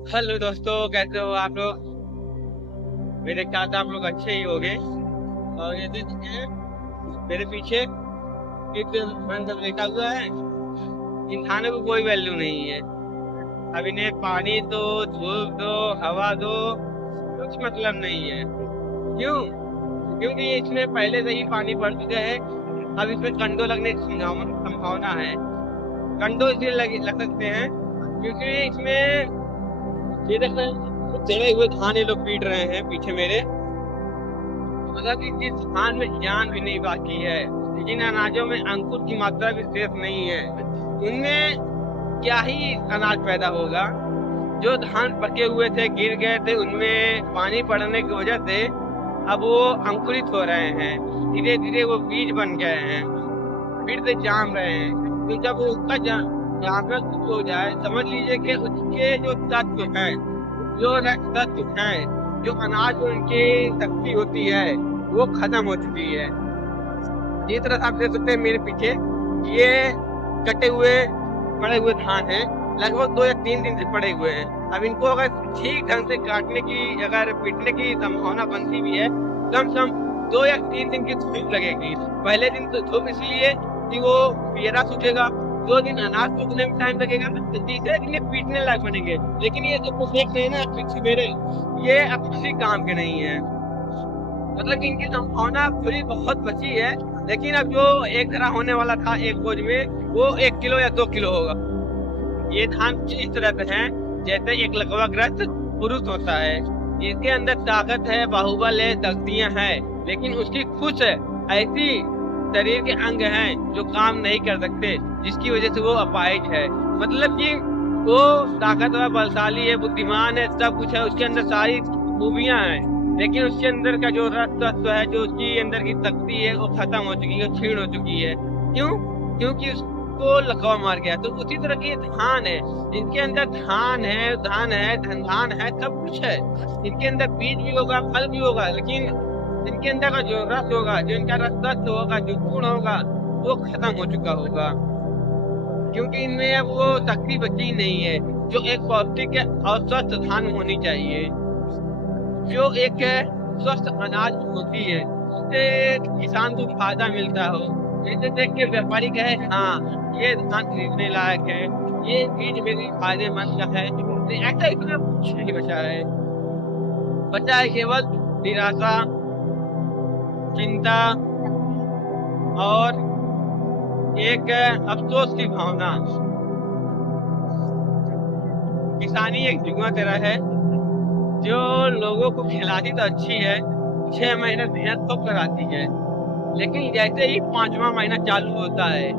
Hello दोस्तों, कैसे हो आप लोग। मेरे ख्याल से आप लोग अच्छे ही होंगे। और ये देखिए मेरे पीछे एक इंसान सब लेटा हुआ है। इंसानों को कोई वैल्यू नहीं है। अब इन्हें पानी दो, धूप दो, हवा दो, कुछ मतलब नहीं है। क्यों? क्योंकि ये इसमें पहले से ही पानी भर चुका है। अब इसमें कंडो लगने की संभावना है। कंडो इसलिए लग सकते हैं क्योंकि इसमें ये देख रहे हैं चढ़े हुए धान ये लोग पीट रहे हैं पीछे मेरे। मतलब कि जिस धान में जान भी नहीं बाकी है, जिन अनाजों में अंकुर की मात्रा भी शेष नहीं है, उनमें क्या ही अनाज पैदा होगा। जो धान पके हुए थे, गिर गए थे, उनमें पानी पड़ने की वजह से अब वो अंकुरित हो रहे हैं। धीरे धीरे वो बीज बन गए हैं, फिर से जाम रहे हैं। तो जब उसका जागृत हो जाए, समझ लीजिए कि उसके जो तत्व हैं, जो तत्व हैं, जो अनाज में उनकी शक्ति होती है, वो खत्म हो चुकी है। जिस तरह आप देख सकते हैं मेरे पीछे ये कटे हुए पड़े हुए धान हैं, लगभग 2 या 3 दिन से पड़े हुए हैं। अब इनको अगर ठीक ढंग से काटने की, अगर पीटने की संभावना बनती भी है, कम से कम 2 या 3 दिन की धूप लगेगी। पहले दिन तो धूप इसलिए कि वो पियरा सूखेगा, 2 दिन अनाज सूखने में टाइम लगेगा, तो तीसरे दिन ये पीटने लायक बनेंगे। लेकिन ये तो कुछ देख रहे हैं ना पीछे मेरे, ये अब किसी काम के नहीं है। मतलब कि इनकी संभावना थोड़ी बहुत बची है। लेकिन अब जो एक धरा होने वाला था एक बोझ में, वो 1 किलो या 2 किलो होगा। ये धान इस तरह से है जैसे एक लकवाग्रस्त पुरुष होता है। इसके अंदर ताकत है, बाहुबल है, शक्तियां हैं, लेकिन उसकी कुछ ऐसी शरीर के अंग हैं जो काम नहीं कर सकते, जिसकी वजह से वो अपाहिज है। मतलब कि वो ताकतवर, बलशाली है, बुद्धिमान है, सब कुछ है, उसके अंदर सारी खूबियां हैं, लेकिन उसके अंदर का जो रस तत्व है, जो उसकी अंदर की शक्ति है, वो खत्म हो चुकी है, छीण हो चुकी है। क्यों? क्योंकि उसको लकवा मार गया। तो उसी तरह की धान है, इनके अंदर धान है, धन है, सब कुछ है। इनके अंदर बीज भी होगा, फल भी होगा, लेकिन इनके अंदर का जो रस होगा, जो इनका रस तत्व होगा, जो गुण होगा, वो खत्म हो चुका होगा। क्योंकि इनमें अब वो शक्ति बची नहीं है जो एक पौष्टिक और स्वस्थ धान होनी चाहिए, जो एक स्वस्थ अनाज होती है, उससे किसान को फायदा मिलता हो। जैसे देख के व्यापारी कहे हाँ ये धान खरीदने लायक है, ये बीज मेरी फायदेमंद है। तो ऐसा इतना कुछ नहीं बचा है। बचा है केवल निराशा, चिंता और एक अफसोस की भावना। किसानी एक जुआ तरह है जो लोगों को खिलाती तो अच्छी है, 6 महीने मेहनत तो कराती है, लेकिन जैसे ही 5वां महीना चालू होता है,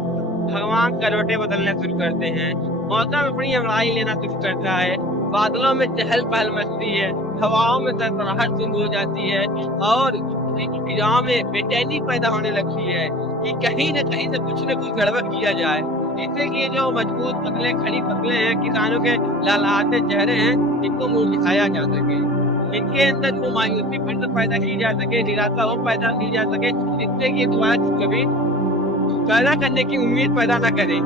भगवान करवटें बदलना शुरू करते हैं, मौसम अपनी अंगड़ाई लेना शुरू करता है, बादलों में चहल पहल मचती है, हवाओं में सरसराहट शुरू हो जाती है, और फिजाओं में बेचैनी पैदा होने लगती है कि कहीं न कुछ गड़बड़ किया जाए, जिससे कि ये जो मजबूत फसलें, खड़ी फसलें हैं, किसानों के लहलहाते चेहरे हैं, इनको मुरझाया जा सके, इनके अंदर जो मायूसी फिर से पैदा की जा सके, निराशा हो पैदा की जा सके, जिससे कि दोबारा कभी पैदा करने की उम्मीद पैदा न करे।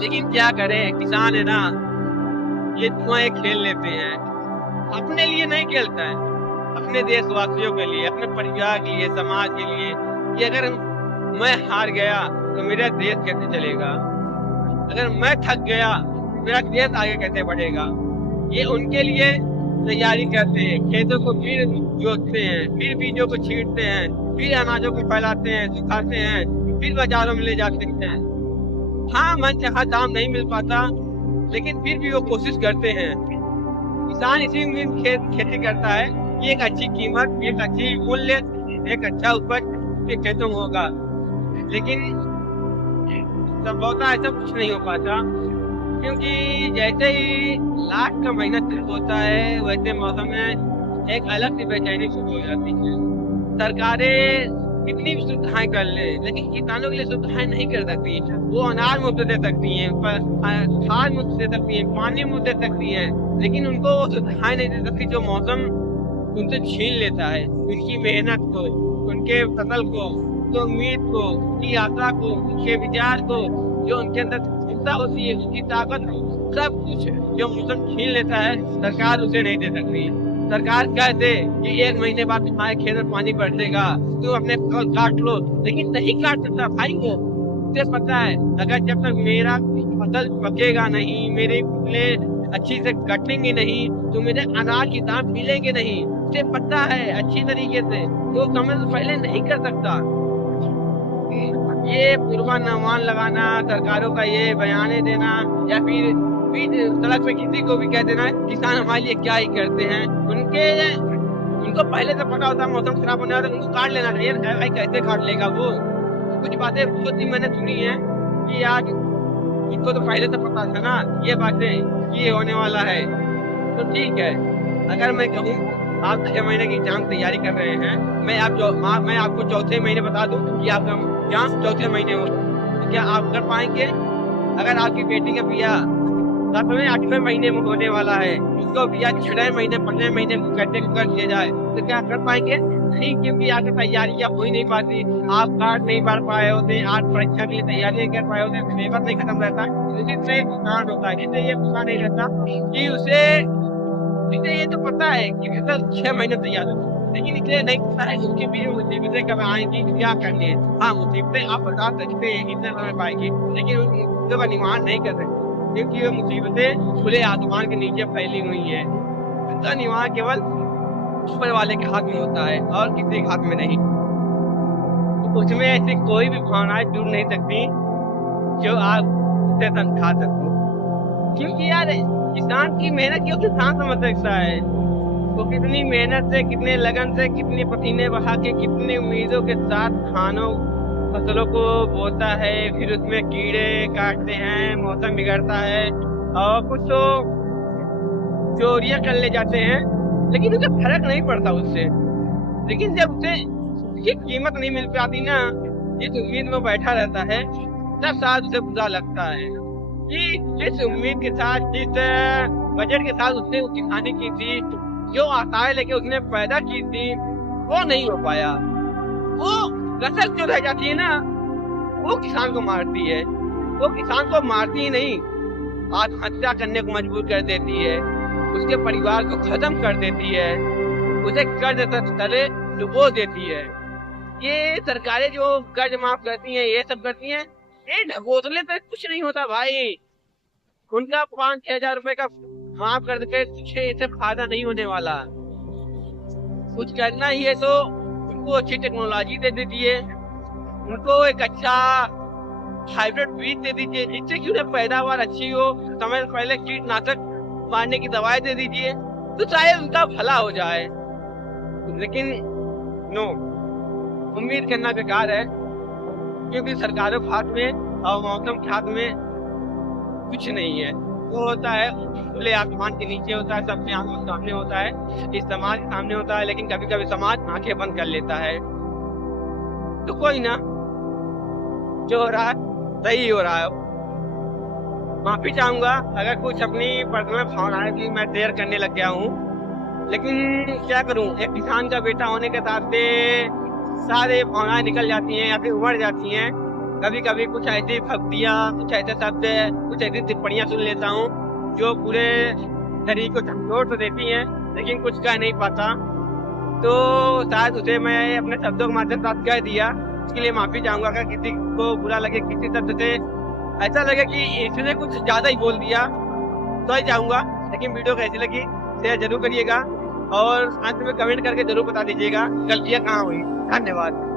लेकिन क्या करें, किसान है ना, ये धुआं खेल लेते हैं, अपने लिए नहीं खेलता है, अपने देशवासियों के लिए, अपने परिवार के लिए, समाज के लिए, कि अगर मैं हार गया तो मेरा देश कैसे चलेगा, अगर मैं थक गया तो मेरा देश आगे कैसे बढ़ेगा। ये उनके लिए तैयारी करते हैं, खेतों को फिर जोतते हैं, फिर बीजों को छींटते हैं, फिर अनाजों को फैलाते हैं, सुखाते हैं, फिर बाजारों में ले जाते हैं। हाँ, मन चाहा दाम नहीं मिल पाता, लेकिन फिर भी वो कोशिश करते हैं। किसान इसी उम्मीद खेती करता है कि एक अच्छी कीमत, एक अच्छी मूल्य, एक अच्छा उपज के खेतों में होगा, लेकिन संभवतः ऐसा कुछ नहीं हो पाता। क्योंकि जैसे ही लास्ट का महीना शुरू होता है, वैसे मौसम में एक अलग सी बेचैनी शुरू हो जाती है। सरकारें कितनी भी सुविधाएं कर ले, लेकिन किसानों के लिए सुविधाएं नहीं कर सकती। वो अनाज मुफ्त दे सकती हैं, खाद मुफ्त दे सकती हैं, पानी मुफ्त दे सकती हैं, लेकिन उनको वो सुविधाएं नहीं दे सकती जो मौसम उनसे छीन लेता है, उनकी मेहनत को, उनके फसल को, उनकी उम्मीद को, उनकी यात्रा को, उनके विचार को, जो उनके अंदर क्षमता होती है, उनकी ताकत, सब कुछ जो मौसम छीन लेता है, सरकार उसे नहीं दे सकती। सरकार कह दे कि 1 महीने बाद तुम्हारे खेत में पानी बरसेगा, तुम अपने फसल काट लो, लेकिन नहीं काट सकता भाई वो। उसे पता है अगर जब तक मेरा फसल पकेगा नहीं, मेरे फसलें अच्छी से कटेंगे नहीं, तो मेरे अनाज के दाम मिलेंगे नहीं। उसे पता है अच्छी तरीके से, तो समय से पहले नहीं कर सकता। ये पूर्वानुमान लगाना, सरकारों का ये बयाने देना, या फिर बीच सड़क पे किसी को भी कह देना किसान हमारे लिए क्या ही करते हैं, उनको पहले से पता होता है मौसम खराब होने वाला, उनको काट लेना चाहिए। भाई कैसे काट लेगा वो? कुछ बातें बहुत ही मैंने सुनी है कि आज इनको तो पहले से पता था ना ये बातें ये होने वाला है। तो ठीक है, अगर मैं कहूँ आप 6 महीने की एग्जाम तैयारी कर रहे हैं, मैं आपको चौथे महीने बता दूं कि आपका एग्जाम चौथे महीने हो, तो क्या आप कर पाएंगे? अगर आपकी बेटी का बियाह 7वें 8वें महीने में होने वाला है, उसको बियाह 6 महीने 15 महीने करते कर दिया जाए, तो क्या कर पाएंगे? नहीं, क्योंकि आगे तैयारियां हो ही नहीं पाती। आप काट नहीं पढ़ पाए होते, आज परीक्षा के लिए तैयारी नहीं कर पाए होते, सिलेबस नहीं खत्म रहता, जिससे नुकसान होता है। जिससे ये नुकसान नहीं रहता कि उसे ये तो पता है कि 6 महीने तैयार हो, लेकिन इसे नहीं पता है उसके बीच में मुसीबतें कब आएंगी, क्या करनी है। हाँ, मुसीबतें आप बता सकते हैं कितने समय पाएंगे, लेकिन उन मुद्दों का निवारण नहीं कर सकते, क्योंकि वो मुसीबतें खुले आसमान के नीचे फैली हुई है। इसका निवारण केवल ऊपर वाले के हाथ में होता है और किसी के हाथ में नहीं। तो उसमें ऐसी कोई भी भावनाएं जुड़ नहीं सकती जो आप उसे समझा सको, क्योंकि यार किसान की मेहनत क्यों किसान समझ सकता है। वो कितनी मेहनत से, कितने लगन से, कितने पसीने बहा के, कितनी उम्मीदों के साथ फसलों को बोता है, फिर उसमें कीड़े काटते हैं, मौसम बिगड़ता है और कुछ तो चोरियां कर ले जाते हैं, लेकिन उसे फर्क नहीं पड़ता उससे। लेकिन जब उसे उसकी कीमत नहीं मिल पाती ना, जिस उम्मीद में बैठा रहता है, तब साथ उसे बुरा लगता है कि जिस उम्मीद के साथ, जिस बजट के साथ उसने किसानी की थी, जो आशाएं लेके उसने पैदा की थी, वो नहीं हो पाया। वो कसर जो रह जाती है ना, वो किसान को मारती है। वो किसान को मारती ही नहीं, आत्महत्या करने को मजबूर कर देती है, उसके परिवार को खत्म कर देती है, उसे कर्ज तले डुबो देती है। ये सरकारें जो कर्ज माफ करती हैं, ये सब करती हैं, ये ढकोसले पे कुछ नहीं होता भाई। उनका 5-6 हजार रुपए का माफ कर के इससे फायदा नहीं होने वाला। कुछ करना ही है तो उनको अच्छी टेक्नोलॉजी दे दीजिए, उनको एक अच्छा हाइब्रिड बीज दे दीजिए, जिससे कि उन्हें पैदावार अच्छी हो। समय से पहले कीटनाशक मारने की दवाई दे दीजिए, तो शायद उनका भला हो जाए। लेकिन नो, उम्मीद करना बेकार है, क्योंकि सरकारों के हाथ में और मौसम के हाथ में कुछ नहीं है। वो होता है खुले आसमान के नीचे होता है, सबसे आंखों सामने होता है, इस समाज के सामने होता है, लेकिन कभी कभी समाज आंखें बंद कर लेता है। तो कोई ना, जो हो रहा है सही हो रहा है। माफी चाहूंगा अगर कुछ अपनी पर्सनल भावनाएं भी मैं शेयर करने लग गया हूँ, लेकिन क्या करूँ, एक किसान का बेटा होने के साथ सारे भावनाएं निकल जाती हैं या फिर उमड़ जाती हैं। कभी कभी कुछ ऐसी भक्तियाँ, कुछ ऐसे शब्द, कुछ ऐसी टिप्पणियाँ सुन लेता हूँ जो पूरे शरीर को झकझोर तो देती हैं, लेकिन कुछ कह नहीं पाता। तो शायद उसे मैं अपने शब्दों के माध्यम से कह दिया, इसके लिए माफी चाहूंगा। अगर किसी को बुरा लगे, किसी शब्द से ऐसा लगे कि इसने कुछ ज्यादा ही बोल दिया, तो ही चाहूंगा। लेकिन वीडियो कैसी लगी शेयर जरूर करिएगा और अंत में कमेंट करके जरूर बता दीजिएगा गलतियाँ कहाँ हुई। धन्यवाद।